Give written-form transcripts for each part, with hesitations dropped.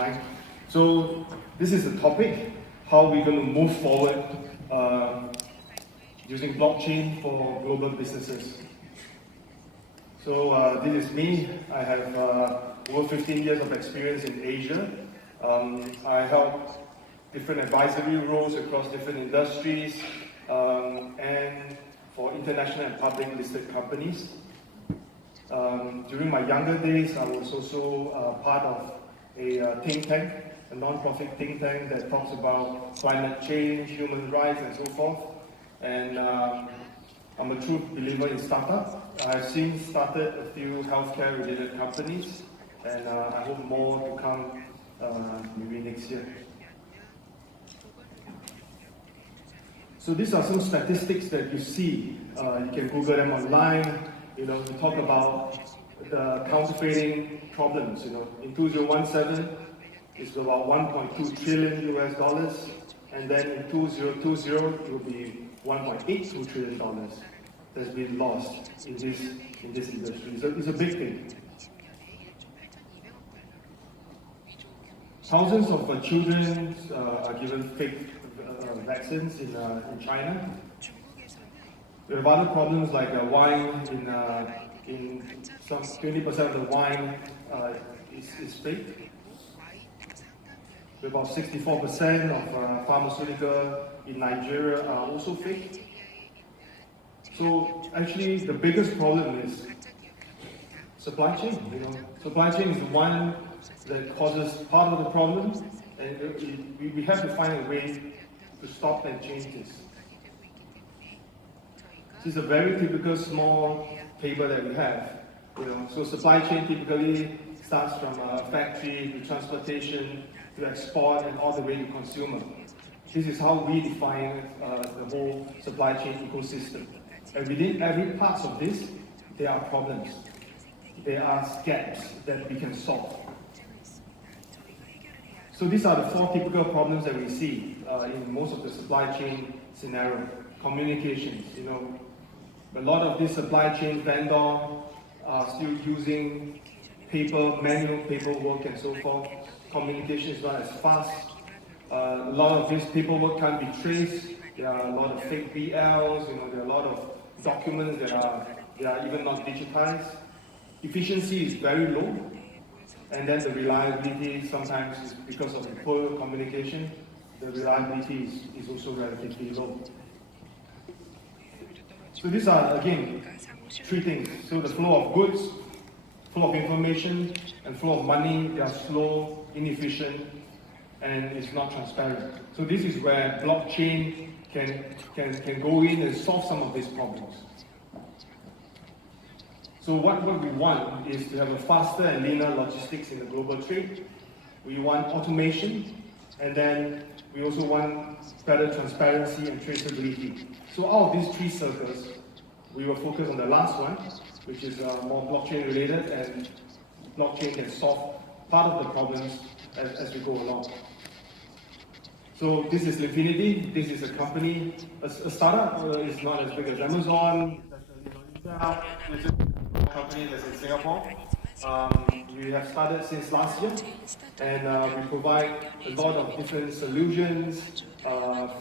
mind. So this is the topic, how we're going to move forward using blockchain for global businesses. So this is me. I have over 15 years of experience in Asia. I held different advisory roles across different industries and for international and public listed companies. During my younger days, I was also part of a think tank, a non-profit think tank that talks about climate change, human rights, and so forth. And I'm a true believer in startups. I've since started a few healthcare-related companies, and I hope more to come maybe next year. So these are some statistics that you see. You can Google them online. We talk about the counterfeiting problems. In 2017, it's about 1.2 trillion US dollars, and then in 2020, it will be 1.82 trillion dollars that's been lost in this industry. So it's a big thing. Thousands of children are given fake vaccines in China. We have other problems like wine. In some 20% of the wine is fake. About 64% of pharmaceutical in Nigeria are also fake. So actually, the biggest problem is supply chain. Supply chain is the one that causes part of the problem, and we have to find a way to stop and change this. This is a very typical small table that we have. So supply chain typically starts from factory to transportation to export and all the way to consumer. This is how we define the whole supply chain ecosystem. And within every part of this, there are problems. There are gaps that we can solve. So these are the 4 typical problems that we see in most of the supply chain scenario. Communications, a lot of these supply chain vendors are still using manual paperwork and so forth. Communication is not as fast. A lot of this paperwork can't be traced. There are a lot of fake BLs. There are a lot of documents that are even not digitized. Efficiency is very low, and then the reliability sometimes is because of the poor communication. The reliability is also relatively low. So these are, again, 3 things. So the flow of goods, flow of information, and flow of money, they are slow, inefficient, and it's not transparent. So this is where blockchain can go in and solve some of these problems. So what we want is to have a faster and leaner logistics in the global trade. We want automation, and then we also want better transparency and traceability. So out of these 3 circles, we will focus on the last one, which is more blockchain related, and blockchain can solve part of the problems as we go along. So this is Rinfinity. This is a company, a startup. It's not as big as Amazon. It's a company that's in Singapore. We have started since last year, and we provide a lot of different solutions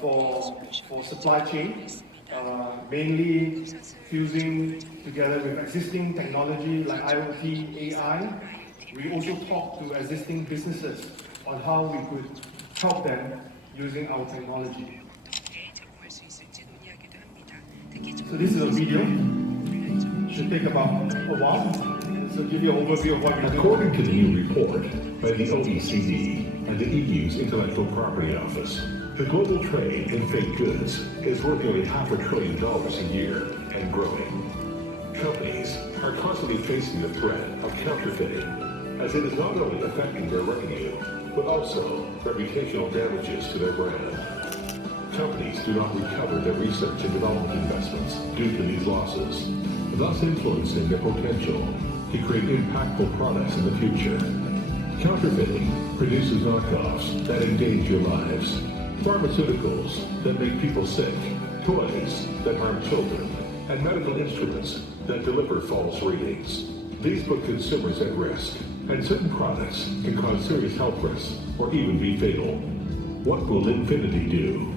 for supply chain, mainly fusing together with existing technology like IoT, AI. We also talk to existing businesses on how we could help them using our technology. So this is a video. It should take about a while. So give you an overview of what we do. According to the new report by the OECD and the EU's Intellectual Property Office, the global trade in fake goods is worth nearly $500 billion a year and growing. Companies are constantly facing the threat of counterfeiting, as it is not only affecting their revenue, but also reputational damages to their brand. Companies do not recover their research and development investments due to these losses, thus influencing their potential to create impactful products in the future. Counterfeiting produces knockoffs that endanger lives, pharmaceuticals that make people sick, toys that harm children, and medical instruments that deliver false readings. These put consumers at risk and certain products can cause serious health risks or even be fatal. What will Linfinity do?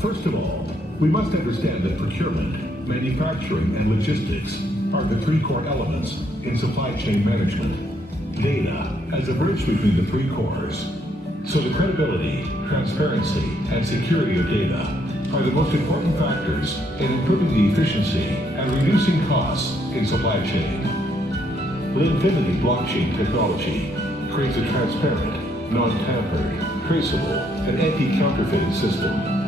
First of all, we must understand that procurement, manufacturing, and logistics are the three core elements in supply chain management. Data as a bridge between the three cores. So the credibility, transparency, and security of data are the most important factors in improving the efficiency and reducing costs in supply chain. Linfinity blockchain technology creates a transparent, non-tampered, traceable, and anti-counterfeiting system.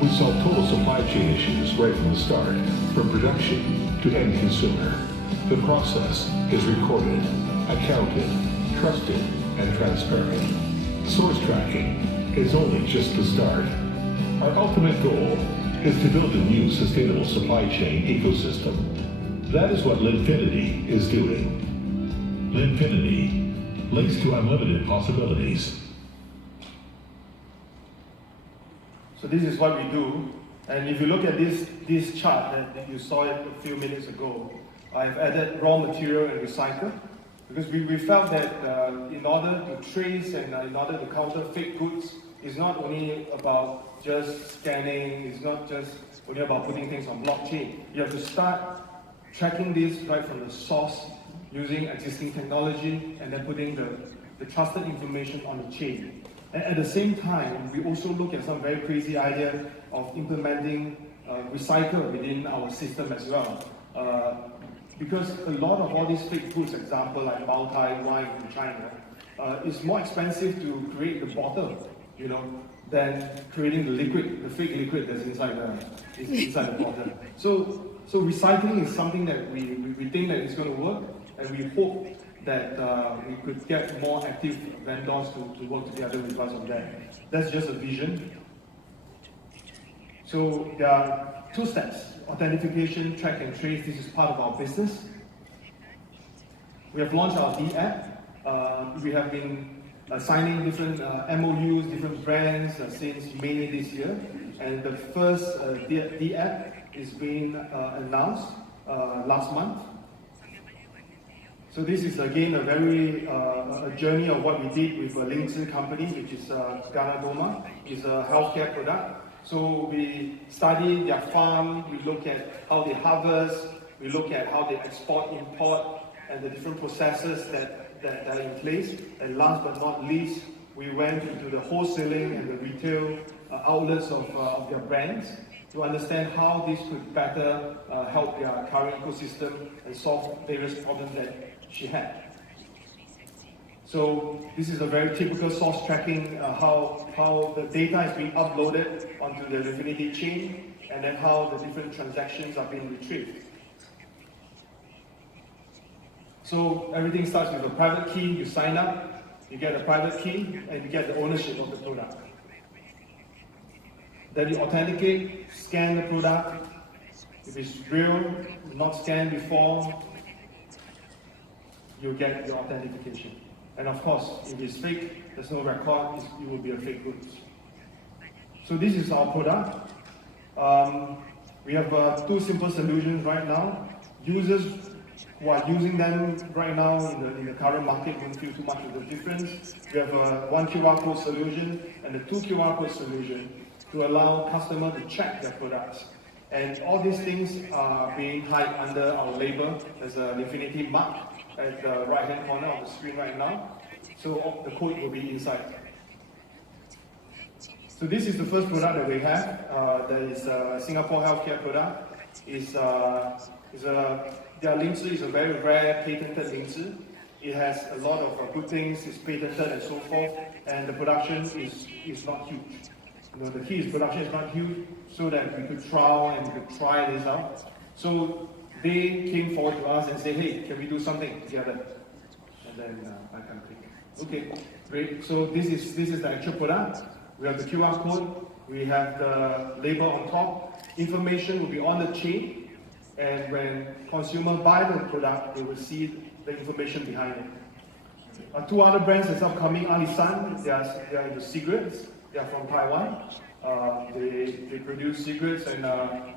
We solve total supply chain issues right from the start, from production to end consumer. The process is recorded, accounted, trusted, and transparent. Source tracking is only just the start. Our ultimate goal is to build a new sustainable supply chain ecosystem. That is what Linfinity is doing. Linfinity links to unlimited possibilities. So this is what we do, and if you look at this chart that you saw it a few minutes ago, I've added raw material and recycle, because we felt that in order to trace and in order to counter fake goods, it's not only about just scanning, it's not just only about putting things on blockchain. You have to start tracking this right from the source, using existing technology, and then putting the trusted information on the chain. And at the same time, we also look at some very crazy idea of implementing recycle within our system as well. Because a lot of all these fake goods, example like Maotai wine in China, is more expensive to create the bottle, than creating the liquid, the fake liquid that's inside the bottle. So recycling is something that we think that it's going to work, and we hope that we could get more active vendors to work together with us on that. That's just a vision. So there are two steps: authentication, track and trace. This is part of our business. We have launched our D app. We have been signing different MOUs, different brands since May this year, and the first D app is being announced last month. So this is again a very a journey of what we did with a Lingzi company, which is Ganadoma. It's a healthcare product. So we study their farm, we look at how they harvest, we look at how they export, import, and the different processes that are in place. And last but not least, we went into the wholesaling and the retail outlets of their brands to understand how this could better help their current ecosystem and solve various problems that she had. So this is a very typical source tracking, how the data is being uploaded onto the Linfinity chain, and then how the different transactions are being retrieved. So everything starts with a private key. You sign up, you get a private key, and you get the ownership of the product. Then you authenticate, scan the product. If it's real, not scanned before, you get your authentication. And of course, if it's fake, there's no record, it will be a fake good. So this is our product. We have two simple solutions right now. Users who are using them right now in the current market won't feel too much of the difference. We have a one QR code solution and a two QR code solution to allow customers to check their products. And all these things are being hid under our label. There's a Linfinity mark at the right-hand corner of the screen right now. So the code will be inside. So this is the first product that we have. That is a Singapore healthcare product. Their Lingzi is a very rare patented Lingzi. It has a lot of good things. It's patented and so forth. And the production is not huge. The key is production is not huge, so that we could trial and we could try this out. So they came forward to us and said, hey, can we do something together? And then I can click. Okay, great. So this is the actual product. We have the QR code. We have the label on top. Information will be on the chain. And when consumers buy the product, they will see the information behind it. Two other brands that's upcoming, Alisan, they are into cigarettes. They are from Taiwan. They produce cigarettes, and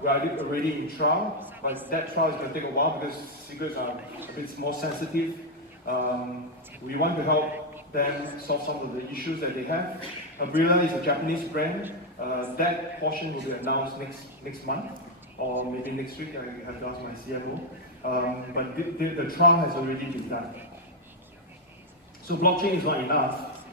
we are already in trial. But that trial is going to take a while because cigarettes are a bit more sensitive. We want to help them solve some of the issues that they have. Umbrella is a Japanese brand. That portion will be announced next month, or maybe next week. I have to ask my CFO. But the trial has already been done. So blockchain is not enough.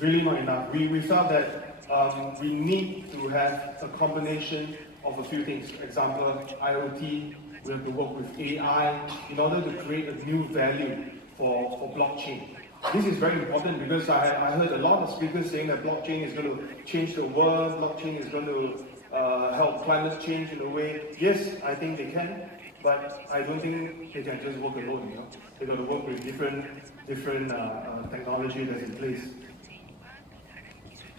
Really not enough. We felt that we need to have a combination of a few things. For example, IoT. We have to work with AI in order to create a new value for blockchain. This is very important because I heard a lot of speakers saying that blockchain is going to change the world, blockchain is going to help climate change in a way. Yes, I think they can, but I don't think they can just work alone. They've got to work with different technology that's in place.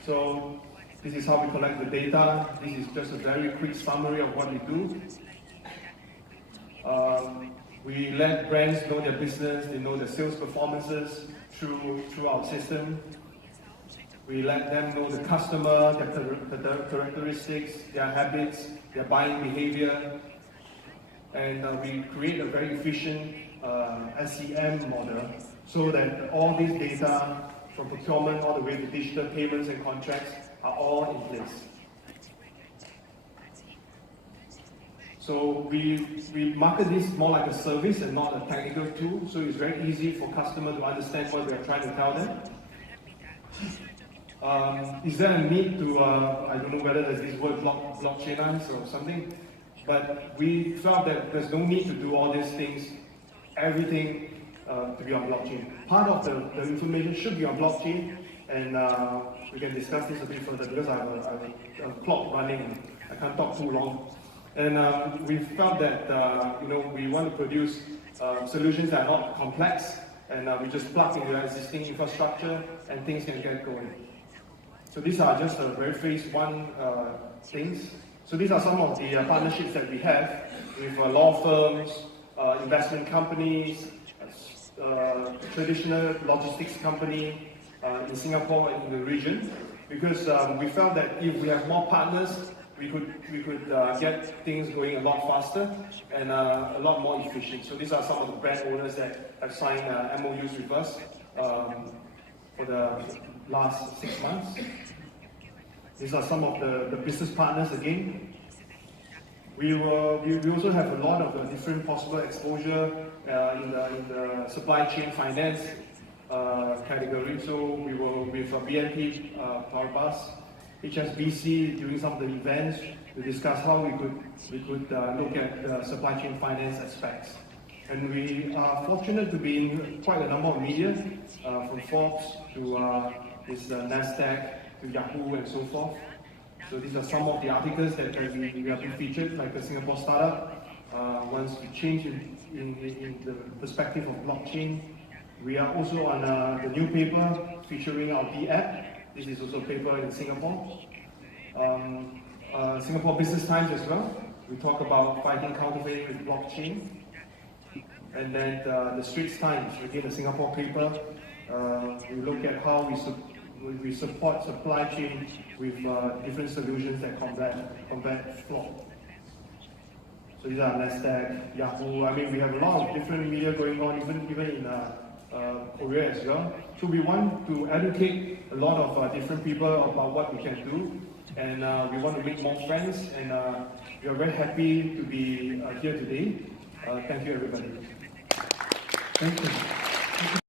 So this is how we collect the data. This is just a very quick summary of what we do. We let brands know their business, they know their sales performances through our system. We let them know the customer, their characteristics, their habits, their buying behavior. And we create a very efficient SCM model so that all these data from procurement all the way to digital payments and contracts are all in place. So we market this more like a service and not a technical tool, so it's very easy for customers to understand what we are trying to tell them. Is there a need to, I don't know whether there's this word blockchain or something, but we felt that there's no need to do all these things, everything to be on blockchain. Part of the information should be on blockchain, and we can discuss this a bit further because I have a clock running, I can't talk too long. And we felt that we want to produce solutions that are not complex, and we just plug into the existing infrastructure, and things can get going. So these are just very phase one things. So these are some of the partnerships that we have with law firms, investment companies, traditional logistics company in Singapore and in the region, because we felt that if we have more partners, we could get things going a lot faster and a lot more efficient. So these are some of the brand owners that have signed MOUs with us for the last 6 months. These are some of the business partners again. We also have a lot of different possible exposure in the supply chain finance category. So we were with BNP Paribas, HSBC doing some of the events to discuss how we could look at the supply chain finance aspects. And we are fortunate to be in quite a number of media, from Forbes to this NASDAQ to Yahoo and so forth. So these are some of the articles that we have been featured, like a Singapore startup wants to change in the perspective of blockchain. We are also on the new paper featuring our B-app. This is also a paper in Singapore. Singapore Business Times as well. We talk about fighting counterfeiting with blockchain. And then the Straits Times, again a Singapore paper. We look at how we support supply chain with different solutions that combat fraud. So these are NASDAQ, Yahoo. I mean, we have a lot of different media going on, even in Korea as well. So we want to educate a lot of different people about what we can do, and we want to make more friends, and we are very happy to be here today. Thank you, everybody. Thank you.